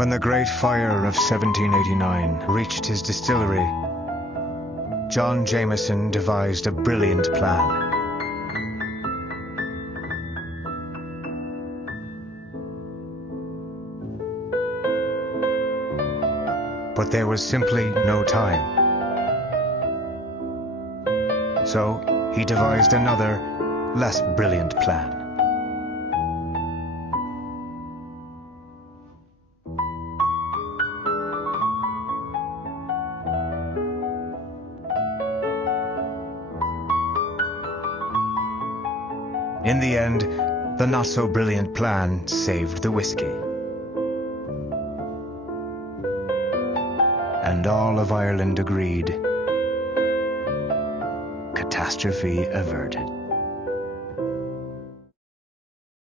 When the Great Fire of 1789 reached his distillery, John Jameson devised a brilliant plan. But there was simply no time. So he devised another, less brilliant plan. In the end, the not-so-brilliant plan saved the whiskey. And all of Ireland agreed. Catastrophe averted.